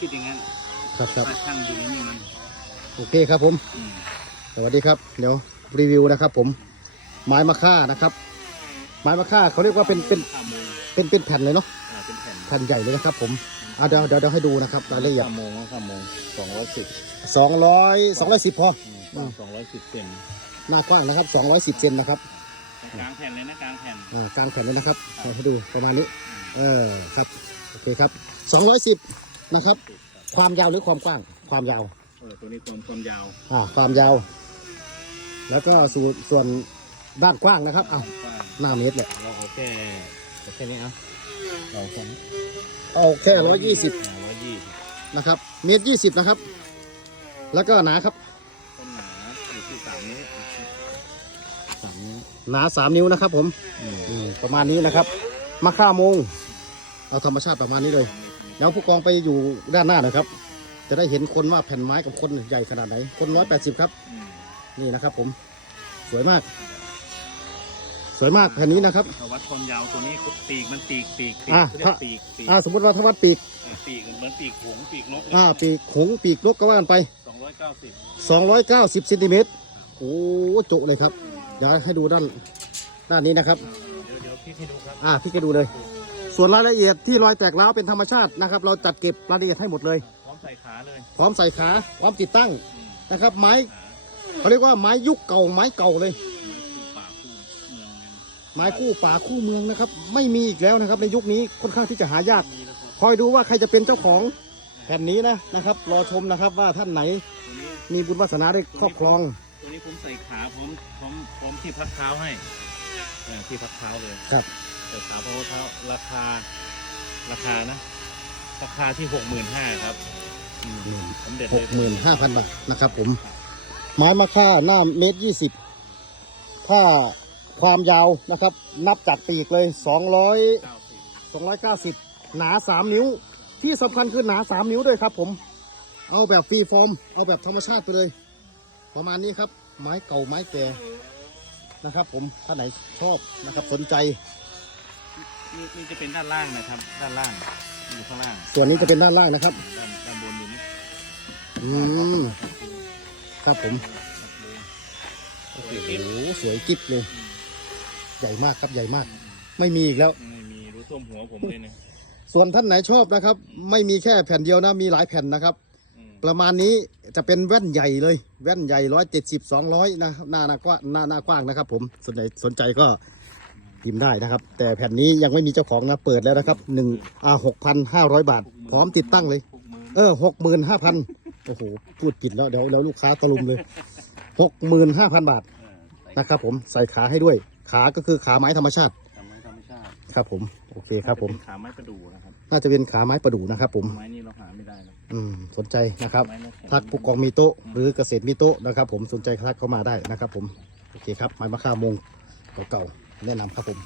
คิดอย่างนั้นครับครับถ้าช่างดูนี่มันโอเคครับผม อืมสวัสดีครับ เดี๋ยวรีวิวนะครับ ผม ไม้มะค่านะครับ ไม้มะค่าเขาเรียกว่าเป็นเป็นข้าโมงเป็นเป็นแผ่นเลยเนาะอ่าเป็นแผ่นแผ่นใหญ่เลยนะครับ ผมอะเดี๋ยวเดี๋ยวเดี๋ยวให้ดูนะครับรายละเอียดข้าโมงข้าโมงสองร้อยสิบสองร้อยสองร้อยสิบพอสองร้อยสิบเซนหน้ากว้างนะครับสองร้อยสิบเซนนะครับ กลางแผ่นเลยนะกลางแผ่นอ่ากลางแผ่นเลยนะครับให้ดูประมาณนี้ เออครับ โอเคครับสองร้อยสิบ นะครับ ความยาวหรือความกว้าง ความยาวเออตัวนี้ความความยาวอ่าความยาว แล้วก็ส่วนส่วนด้านกว้างนะครับอ้าวกว้างหน้าเมตรเลยเราเอาแค่เอาแค่นี้เอาเอาแค่นี้เอาแค่ร้อยยี่สิบร้อยยี่สิบนะครับ เมตรยี่สิบนะครับ แล้วก็หนาครับ ต้นหนาอยู่ที่สามนิ้วสามนิ้วหนาสามนิ้วนะครับ ผมอืมอืมประมาณนี้นะครับมะค่าโมง เอาธรรมชาติประมาณนี้เลย เดี๋ยวผู้กองไปอยู่ด้านหน้าหนะครับ จะได้เห็นคนว่าแผ่นไม้กับคนใหญ่ขนาดไหน คนร้อยแปดสิบครับอืมนี่นะครับ ผม สวยมาก สวยมากแผ่นนี้นะครับ ถ้าวัดความยาวตัวนี้ปีกมันปีกปีกปีกอะ เขาเรียถ้ากปีกปีกอ่าสมมติว่าถ้าวัดปีก ปีกเหมือนปีกหงส์ปีกนกเลยอ่าปีกหงส์ปีกนกก็ว่ากันไป สองร้อยเก้าสิบ290เซนติเมตรโอ้จุเลยครับ เดี๋ยวให้ดูด้านด้านนี้นะครับ เดี๋ยวเดี๋ยวพี่ให้ดูครับ อ่าพี่ก็ดูเลย ส่วนรายละเอียดที่รอยแตกร้าวเป็นธรรมชาตินะครับ เราจัดเก็บรายละเอียดให้หมดเลย พร้อมใส่ขาเลยพร้อมใส่ขาพร้อมติดตั้งอืมนะครับ ไม้ขาเขาเรียกว่าไม้ยุคเก่าไม้เก่าเลยไม้คู่ป่าคู่เมืองเนี่ยนะไม้คู่ป่าคู่เมืองนะครับ ไม่มีอีกแล้วนะครับ ในยุคนี้ค่อนข้างที่จะหายาก มีแล้วก็คอยดูว่าใครจะเป็นเจ้าของแผ่นนี้นะนะครับ รอชมนะครับว่าท่านไหนตัวนี้มีบุญวาสนาได้ครอบครอง ตัวนี้ผมใส่ขาพร้อมพร้อมพร้อมที่พักเท้าให้เออที่พักเท้าเลยครับ ใส่ขาพร้อมเท้าราคาราคานะ ราคาที่หกหมื่นห้าครับอืมผมเด็ดหเลกยหมื่นห้าพันบาทนะครับผม ไม้มะค่าหน้าเมตรยี่สิบถ้าความยาวนะครับ นับจากปีกเลยสองร้อยเก้าสิบสองร้อยเก้าสิบหนาสามนิ้ว ที่สำคัญคือหนาสามนิ้วด้วยครับผม เอาแบบฟรีฟอร์ม เอาแบบธรรมชาติไปเลย ประมาณนี้ครับ ไม้เก่าไม้แก่นะครับผม ถ้าไหนชอบนะครับสนใจ นี่นี่จะเป็นด้านล่างนะครับ ด้านล่างอยู่ข้างล่างส่วนนี้จะเป็นด้านล่างนะครับด้านด้านบนอยู่นี่อืมครับผมโอ้โหสวยกิ๊บเลย ใหญ่มากครับใหญ่มาก ไม่มีอีกแล้ว ไม่มีรู้ท่วมหัวผมเลยเนี่ยส่วนท่านไหนชอบนะครับ ไม่มีแค่แผ่นเดียวนะมีหลายแผ่นนะครับ อืมประมาณนี้จะเป็นแว่นใหญ่เลย แว่นใหญ่ร้อยเจ็ดสิบสองร้อยนะหน้าหน้ากว้างหน้าหน้ากว้างนะครับ ผมสนใจสนใจก็ พิมพ์ได้นะครับ แต่แผ่นนี้ยังไม่มีเจ้าของนะเปิดแล้วนะครับหนึ่งอ่าหกพันห้าร้อยบาท พร้อมติดตั้งเลยหกหมื่นเออหกหมื่นห้าพันโอ้โหพูดผิดแล้วเดี๋ยวเดี๋ยวลูกค้าตะลุมเลยหกหมื่นห้าพันบาทเออใส่นะครับผมใส่ขาให้ด้วย ขาก็คือขาไม้ธรรมชาติทำไม้ธรรมชาติครับผมโอเคครับผมขาไม้ประดู่นะครับน่าจะเป็นขาไม้ประดู่นะครับผม ไม้นี่เราหาไม่ได้นะอืมสนใจนะครับ ไม้น้ำแข็งทักผู้กองมีโต๊ะหรือเกษตรมีโต๊ะนะครับผมสนใจทักเข้ามาได้นะครับผม โอเคครับไม้มะค่าโมงเก่าๆ แนะนำครับผม